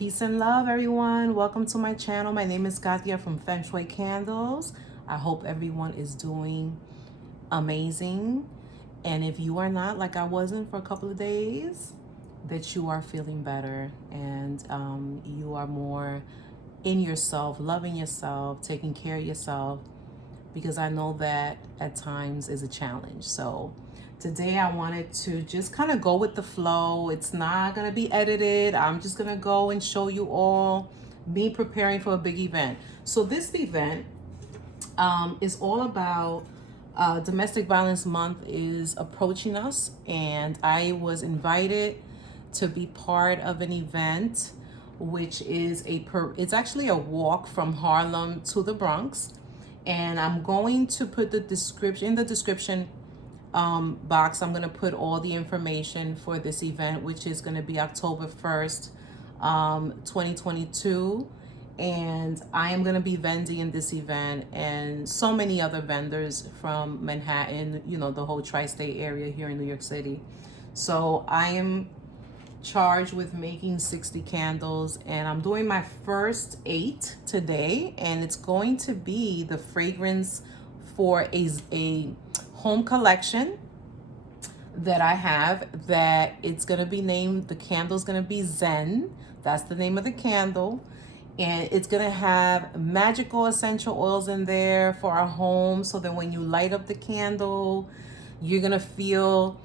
Peace and love, everyone. Welcome to my channel. My name is Katia from Feng Shui Candles. I hope everyone is doing amazing. And if you are not, like I wasn't for a couple of days, that you are feeling better and you are more in yourself, loving yourself, taking care of yourself, because I know that at times is a challenge. So today I wanted to just kind of go with the flow. It's not going to be edited. I'm just going to go and show you all me preparing for a big event. So this event is all about Domestic Violence Month is approaching us, and I was invited to be part of an event which is it's actually a walk from Harlem to the Bronx. And I'm going to put the description in the description box. I'm going to put all the information for this event, which is going to be October 1st, 2022. And I am going to be vending in this event, and so many other vendors from Manhattan, you know, the whole tri-state area here in New York City. So I am charged with making 60 candles, and I'm doing my first 8 today, and it's going to be the fragrance for a home collection that I have, that it's going to be named, the candle's going to be Zen. That's the name of the candle. And it's going to have magical essential oils in there for our home, so that when you light up the candle, you're going to feel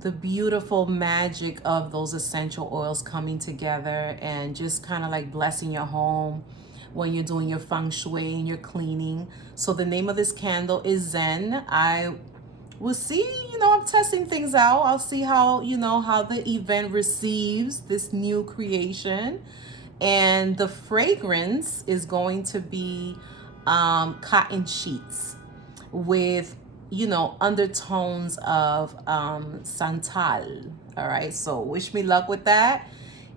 the beautiful magic of those essential oils coming together and just kind of like blessing your home when you're doing your feng shui and you're cleaning. So the name of this candle is Zen. I will see, I'm testing things out. I'll see how, how the event receives this new creation. And the fragrance is going to be cotton sheets with undertones of santal. All right, so wish me luck with that.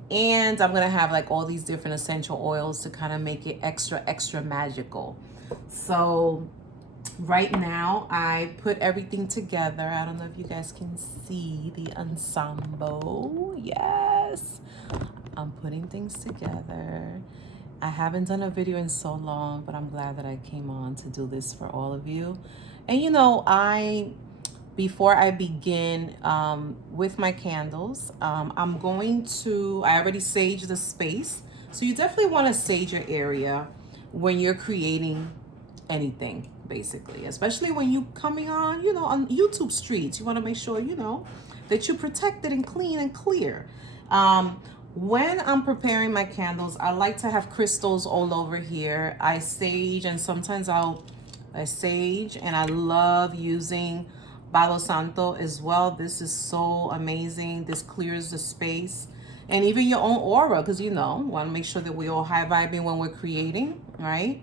And I'm gonna have like all these different essential oils to kind of make it extra magical. So right now I put everything together. I don't know if you guys can see the ensemble. Yes, I'm putting things together. I haven't done a video in so long, but I'm glad that I came on to do this for all of you. And before I begin with my candles, I already saged the space. So you definitely want to sage your area when you're creating anything, basically, especially when you coming on YouTube streets. You want to make sure, that you're protected and clean and clear. When I'm preparing my candles, I like to have crystals all over here. I sage, and sometimes I sage, and I love using Palo Santo as well. This is so amazing. This clears the space and even your own aura, because want to make sure that we all high vibing when we're creating, right?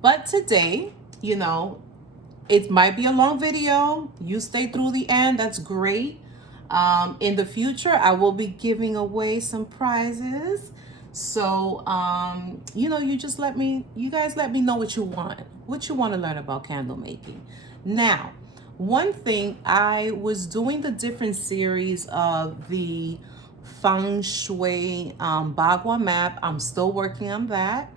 But today, it might be a long video. You stay through the end, that's great. In the future, I will be giving away some prizes. So, you guys let me know what you want to learn about candle making. Now, one thing, I was doing the different series of the feng shui bagua map. I'm still working on that.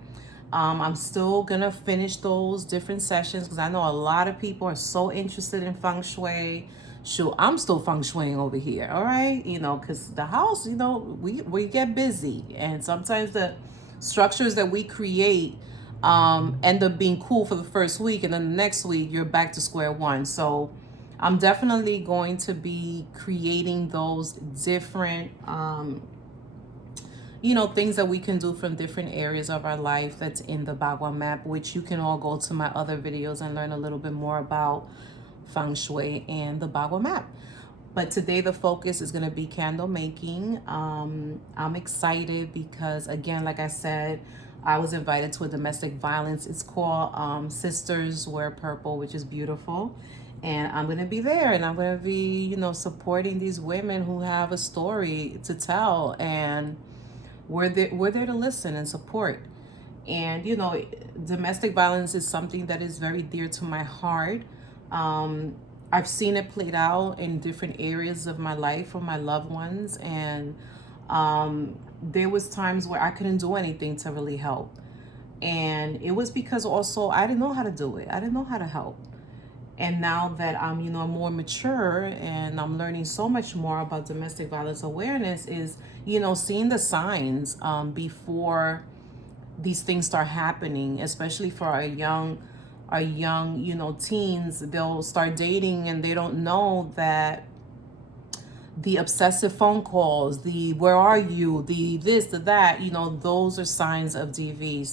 I'm still gonna finish those different sessions, because I know a lot of people are so interested in feng shui. Shoot, I'm still feng shuiing over here, all right? Because the house, we get busy, and sometimes the structures that we create end up being cool for the first week, and then the next week you're back to square one. So I'm definitely going to be creating those different things that we can do from different areas of our life that's in the Bagua map, which you can all go to my other videos and learn a little bit more about feng shui and the Bagua map. But today the focus is going to be candle making. I'm excited because, again, like I said, I was invited to a domestic violence. It's called Sisters Wear Purple, which is beautiful. And I'm going to be there, and I'm going to be, supporting these women who have a story to tell, and we're there to listen and support. And, domestic violence is something that is very dear to my heart. I've seen it played out in different areas of my life for my loved ones, and There was times where I couldn't do anything to really help. And it was because also I didn't know how to do it. I didn't know how to help. And now that I'm, more mature and I'm learning so much more about domestic violence awareness is, seeing the signs before these things start happening, especially for our young, teens. They'll start dating and they don't know that the obsessive phone calls, the where are you, the this, the that, those are signs of DV.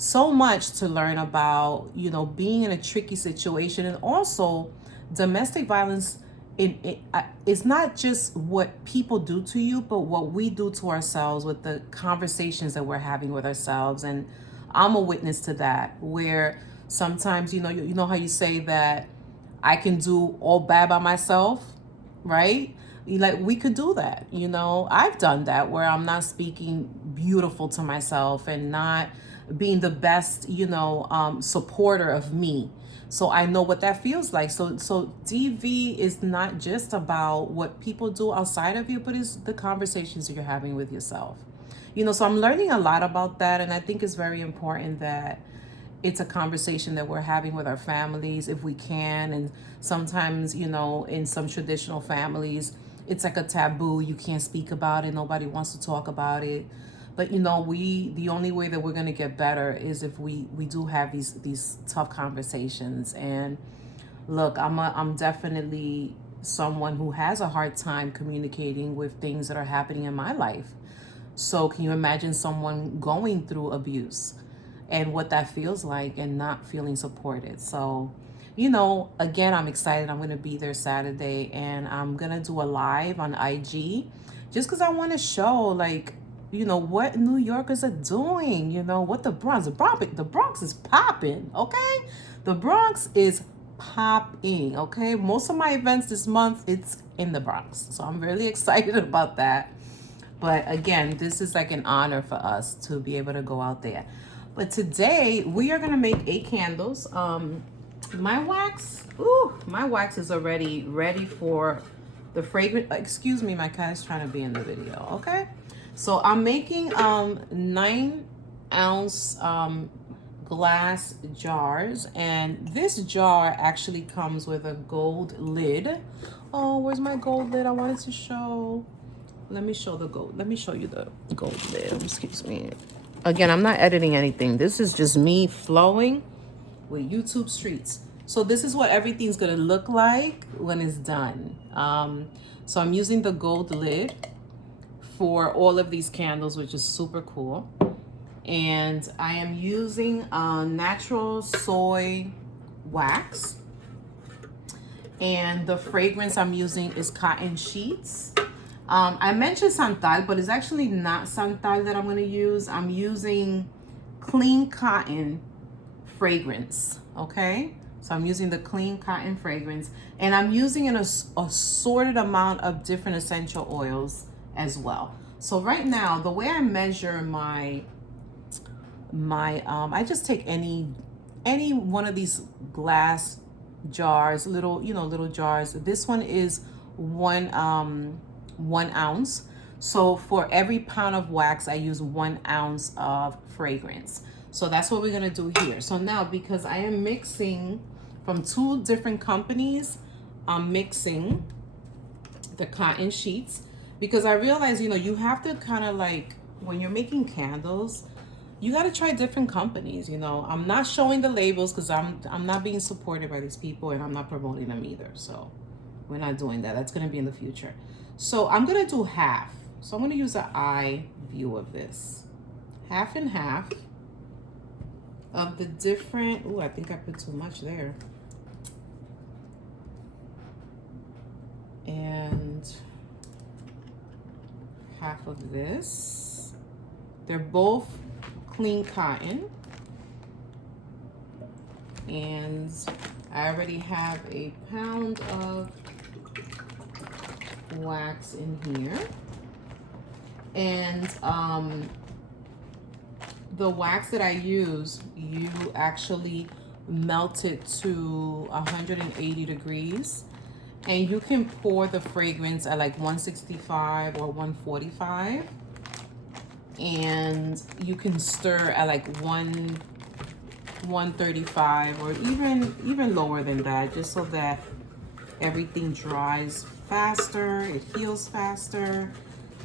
So much to learn about, being in a tricky situation. And also domestic violence, it's not just what people do to you, but what we do to ourselves with the conversations that we're having with ourselves. And I'm a witness to that, where sometimes, you know how you say that I can do all bad by myself, right? Like, we could do that. I've done that, where I'm not speaking beautiful to myself and not being the best, supporter of me. So I know what that feels like. So DV is not just about what people do outside of you, but it's the conversations that you're having with yourself. So I'm learning a lot about that, and I think it's very important that it's a conversation that we're having with our families if we can. And sometimes, in some traditional families, it's like a taboo. You can't speak about it. Nobody wants to talk about it. But the only way that we're going to get better is if we do have these tough conversations. And look, I'm definitely someone who has a hard time communicating with things that are happening in my life. So can you imagine someone going through abuse and what that feels like and not feeling supported? So, again, I'm excited. I'm going to be there Saturday, and I'm going to do a live on IG just because I want to show, like, what New Yorkers are doing, what the Bronx is popping, okay? The Bronx is popping, okay? Most of my events this month, it's in the Bronx. So I'm really excited about that. But again, this is like an honor for us to be able to go out there. But today we are gonna make 8 candles. My wax is already ready for the fragrance. Excuse me, my cat is trying to be in the video. Okay, so I'm making 9-ounce glass jars, and this jar actually comes with a gold lid. Oh, where's my gold lid? I wanted to show. Let me show you the gold lid. Excuse me. Again, I'm not editing anything. This is just me flowing with YouTube Streets. So this is what everything's gonna look like when it's done. So I'm using the gold lid for all of these candles, which is super cool. And I am using natural soy wax. And the fragrance I'm using is Cotton Sheets. I mentioned Santal, but it's actually not Santal that I'm going to use. I'm using Clean Cotton fragrance, okay? So I'm using the Clean Cotton fragrance, and I'm using an assorted amount of different essential oils as well. So right now, the way I measure my I just take any one of these glass jars, little jars. This one is 1 ounce. So for every pound of wax, I use 1 ounce of fragrance. So that's what we're gonna do here. So now, because I am mixing from 2 different companies, I'm mixing the Cotton Sheets because I realize, you have to kind of like, when you're making candles, you got to try different companies. I'm not showing the labels because I'm not being supported by these people, and I'm not promoting them either. So we're not doing that. That's going to be in the future. So I'm going to do half. So I'm going to use an eye view of this. Half and half of the different, I think I put too much there. And half of this. They're both Clean Cotton. And I already have a pound of wax in here. And the wax that I use, you actually melt it to 180 degrees. And you can pour the fragrance at like 165 or 145. And you can stir at like 135 or even lower than that, just so that everything dries faster, it heals faster,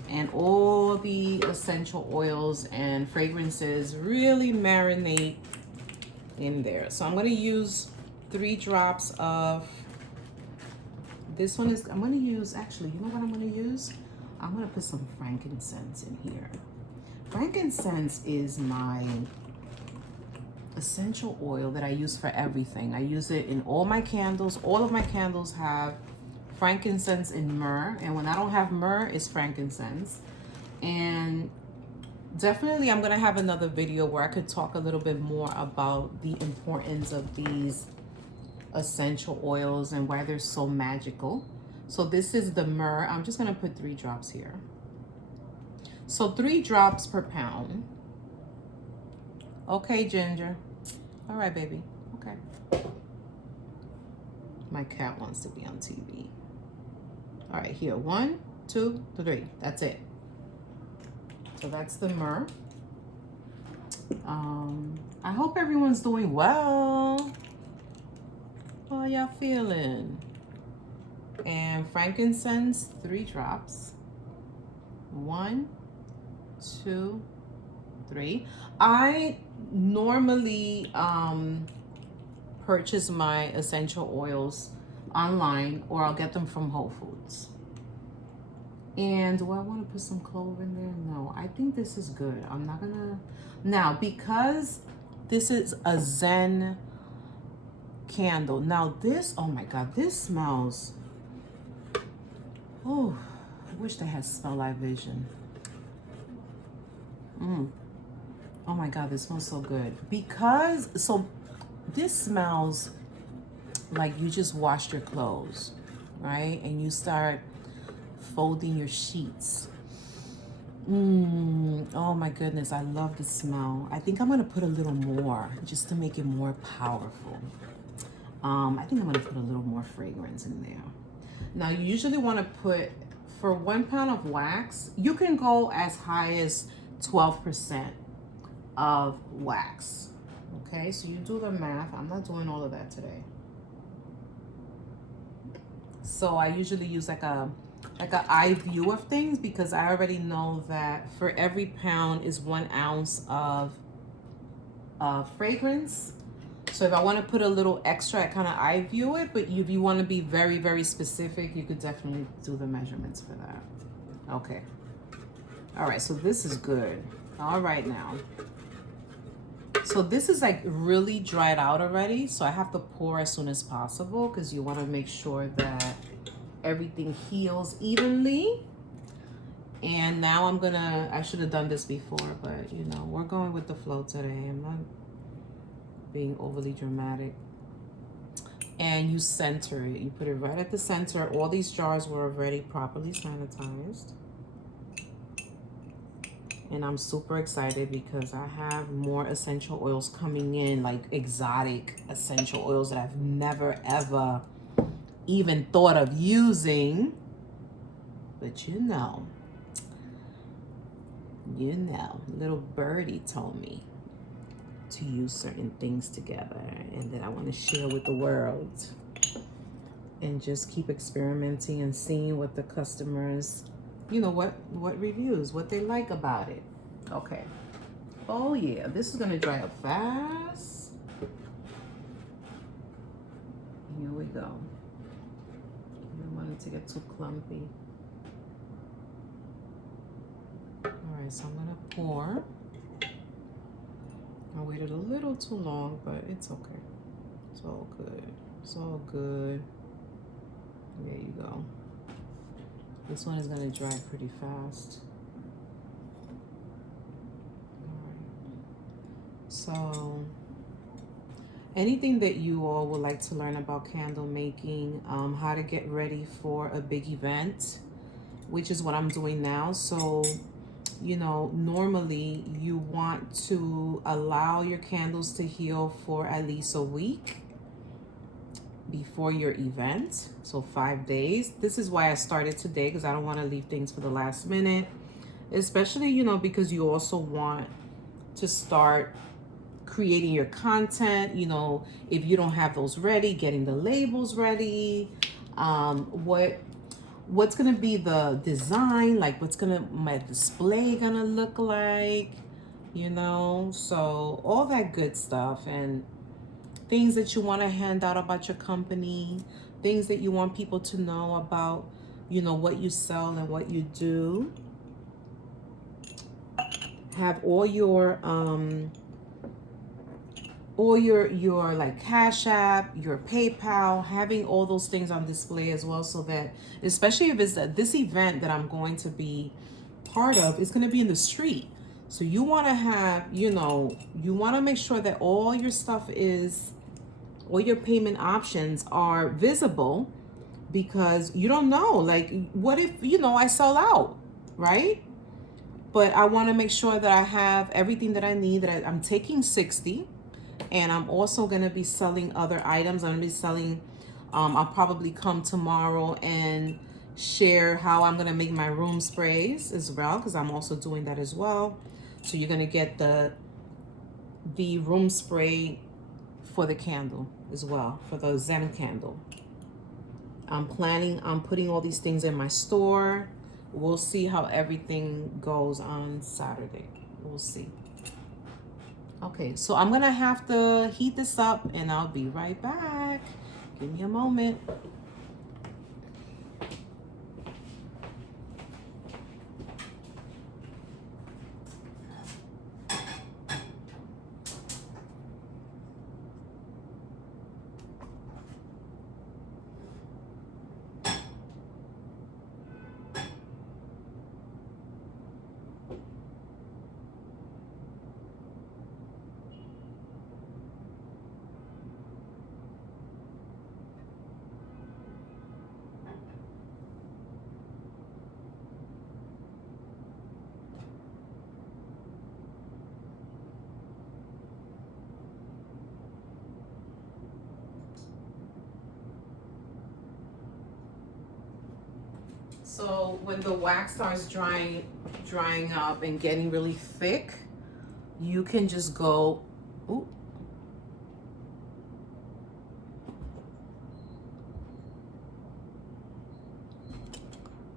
and all the essential oils and fragrances really marinate in there. So I'm going to use 3 drops of this one. I'm going to use, actually, you know what I'm going to use? I'm going to put some frankincense in here. Frankincense is my essential oil that I use for everything. I use it in all my candles. All of my candles have frankincense and myrrh, and when I don't have myrrh, it's frankincense. And definitely I'm gonna have another video where I could talk a little bit more about the importance of these essential oils and why they're so magical. So this is the myrrh. I'm just gonna put 3 drops here. So 3 drops per pound. Okay, Ginger. All right, baby. Okay. My cat wants to be on TV. All right, here. 1, 2, 3. That's it. So that's the myrrh. I hope everyone's doing well. How are y'all feeling? And frankincense, 3 drops. 1, 2, 3. I normally purchase my essential oils online, or I'll get them from Whole Foods. And do I want to put some clove in there? No, I think this is good. I'm not gonna. Now, because this is a Zen candle. Now this, oh my God, this smells. Oh, I wish they had Smell Like Vision. Oh my God, this smells so good. Because, so this smells like you just washed your clothes, right? And you start folding your sheets. Oh my goodness, I love the smell. I think I'm gonna put a little more just to make it more powerful. I think I'm gonna put a little more fragrance in there. Now, you usually wanna put, for 1 pound of wax, you can go as high as 12% of wax. Okay, so you do the math. I'm not doing all of that today. So I usually use like a eye view of things, because I already know that for every pound is 1 ounce of fragrance. So if I want to put a little extra, I kind of eye view it, but if you want to be very, very specific, you could definitely do the measurements for that. Okay. All right, so this is good. All right, now. So this is like really dried out already, so I have to pour as soon as possible, because you want to make sure that everything heals evenly. And now I'm gonna, I should have done this before, but you know, we're going with the flow today. I'm not being overly dramatic. And you center it. You put it right at the center. All these jars were already properly sanitized. And I'm super excited because I have more essential oils coming in, like exotic essential oils that I've never ever even thought of using. But you know, little birdie told me to use certain things together and that I want to share with the world, and just keep experimenting and seeing what the customers, you know, what reviews, what they like about it. Okay. Oh yeah, this is gonna dry up fast. Here we go. I don't want it to get too clumpy. All right, so I'm gonna pour. I waited a little too long, but it's okay. It's all good. It's all good. There you go. This one is gonna dry pretty fast. So anything that you all would like to learn about candle making, how to get ready for a big event, which is what I'm doing now. So, you know, normally you want to allow your candles to heal for at least a week. before your event, so 5 days. This is why I started today, because I don't want to leave things for the last minute, especially, you know, because you also want to start creating your content, you know, if you don't have those ready, getting the labels ready, what's gonna be the design, like what's gonna my display gonna look like, you know, so all that good stuff, and things that you want to hand out about your company, things that you want people to know about, you know, what you sell and what you do. Have all your like Cash App, your PayPal, having all those things on display as well, so that especially if it's this event that I'm going to be part of, it's going to be in the street. So you want to have, you know, you want to make sure that all your stuff is, all your payment options are visible, because you don't know, like, what if, you know, I sell out, right? But I want to make sure that I have everything that I need, that I'm taking 60, and I'm also going to be selling other items. I'm going to be selling, I'll probably come tomorrow and share how I'm going to make my room sprays as well, because I'm also doing that as well. So you're going to get the room spray for the candle as well, for the Zen candle. I'm planning on putting all these things in my store. We'll see how everything goes on Saturday. We'll see. Okay, so I'm gonna have to heat this up and I'll be right back. Give me a moment. So when the wax starts drying up and getting really thick, you can just go, ooh.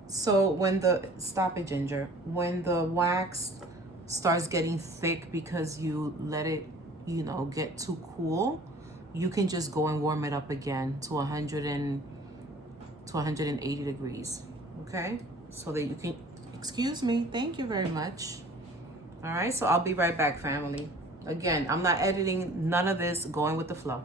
So when stop it, Ginger. When the wax starts getting thick because you let it, you know, get too cool, you can just go and warm it up again to 180 degrees. Okay, so that you can, excuse me, thank you very much. All right, so I'll be right back, family. Again, I'm not editing, none of this, going with the flow.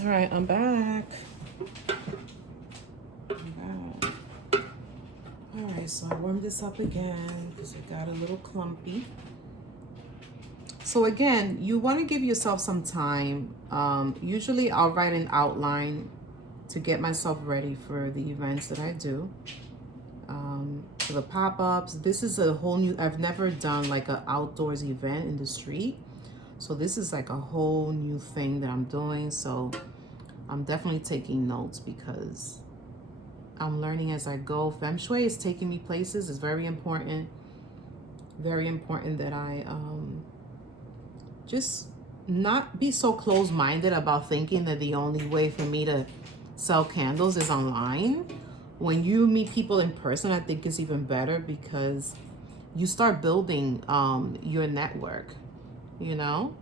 All right, I'm back. All right, so I warmed this up again because it got a little clumpy. So again, you want to give yourself some time. Usually I'll write an outline to get myself ready for the events that I do. For the pop-ups, this is a whole new, I've never done like an outdoors event in the street. So this is like a whole new thing that I'm doing. So I'm definitely taking notes because I'm learning as I go. Feng Shui is taking me places. It's very important. Very important that I just not be so close-minded about thinking that the only way for me to sell candles is online. When you meet people in person, I think it's even better because you start building your network, you know?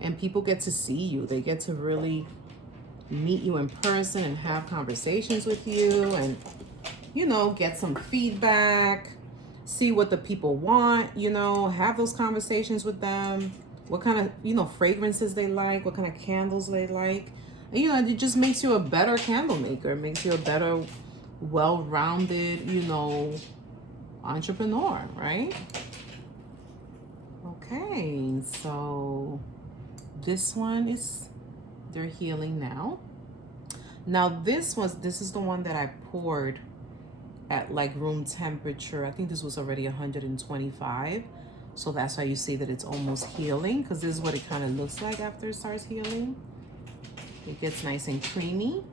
And people get to see you. They get to really meet you in person and have conversations with you and, you know, get some feedback, see what the people want, you know, have those conversations with them, what kind of, you know, fragrances they like, what kind of candles they like. And, you know, it just makes you a better candle maker. It makes you a better, well-rounded, you know, entrepreneur, right? Okay, so this one is, they're healing now. Now this is the one that I poured at like room temperature. I think this was already 125. So that's why you see that it's almost healing, because this is what it kind of looks like after it starts healing. It gets nice and creamy.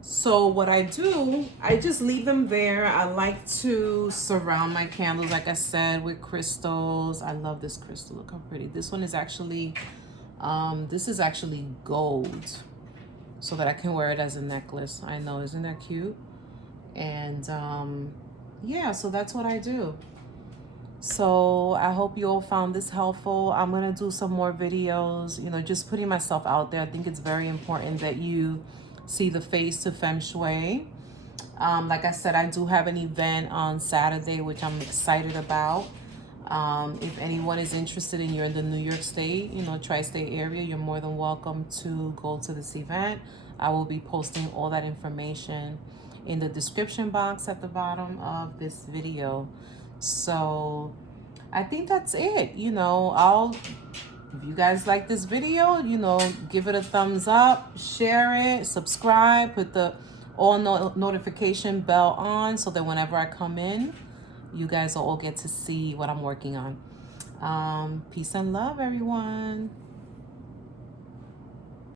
So what I do, I just leave them there. I like to surround my candles, like I said, with crystals. I love this crystal. Look how pretty. This one is actually, this is actually gold, so that I can wear it as a necklace. I know, isn't that cute? And yeah, so that's what I do. So I hope you all found this helpful. I'm gonna do some more videos, you know, just putting myself out there. I think it's very important that you see the face to feng shui. Like I said, I do have an event on Saturday, which I'm excited about. If anyone is interested and you're in the New York State, you know, tri-state area, you're more than welcome to go to this event. I will be posting all that information in the description box at the bottom of this video. So I think that's it. You know, if you guys like this video, you know, give it a thumbs up, share it, subscribe, put the all notification bell on, so that whenever I come in, you guys will all get to see what I'm working on. Peace and love, everyone.